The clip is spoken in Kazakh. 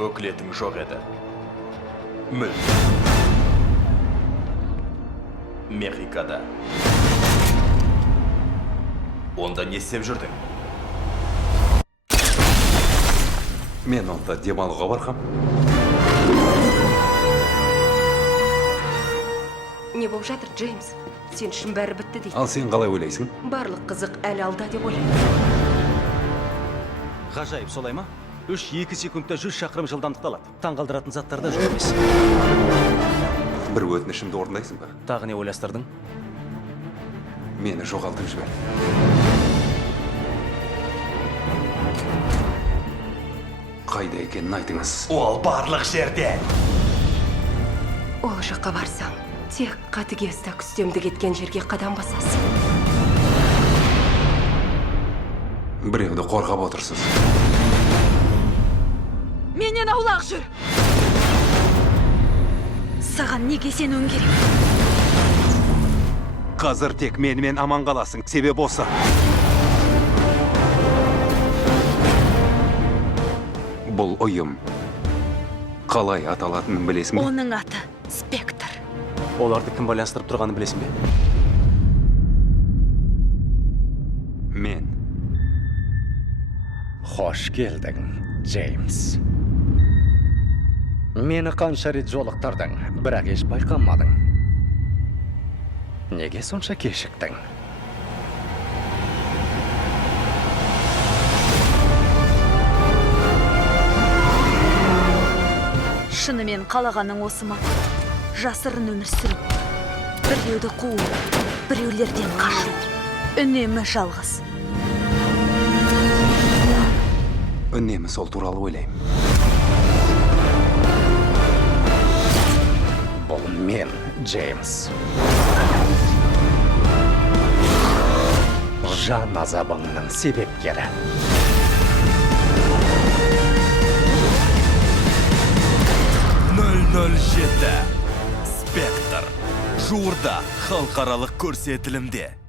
Өкілетің жоқ еді. Мүлде. Мехикода. Онда не істеп жүрдің? Мен онда демалуға барғам. Не болып жатыр, Джеймс? Сен үшін бәрі бітті дейді. Ал сен қалай ойлайсың? Барлық қызық әлі алда деп ойлаймын. Ғажайып, солай ма? 3-2 секундта 100 шақырым жылдамдықты алады. Таңғалдыратын заттарда жоқ емес. Бір өтінішімді орындайсың ба? Тағы не ойластырдың? Мені жоғалтып жібер. Қайда екенін айтыңыз. Ол барлық жерде. Ол жаққа барсаң, тек қатыгезді күстемді кеткен жерге қадам басасың. Біреуді қорғап отырсыз. Менен аулақ жүр! Саған неге сенуің керек? Қазір тек менімен аман қаласың, себеп осы. Бұл ұйым қалай аталатынын білесің бе? Оның аты Спектр. Оларды кім байланыстырып тұрғанын білесің бе? Мен. Хош келдің, Джеймс. Мені қанша рет жолықтырдың, бірақ еш байқамадың. Неге сонша кешіктің? Шынымен қалағаның осы ма? Жасырын өмір сүру. Біреуді қуу, біреулерден қашу. Үнемі жалғыз. Үнемі сол туралы ойлаймын. Бұл мен, Джеймс. Жан азабыңның себепкері. 007 Спектр. Жуырда халықаралық көрсетілімде.